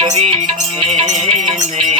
கவித்தேனே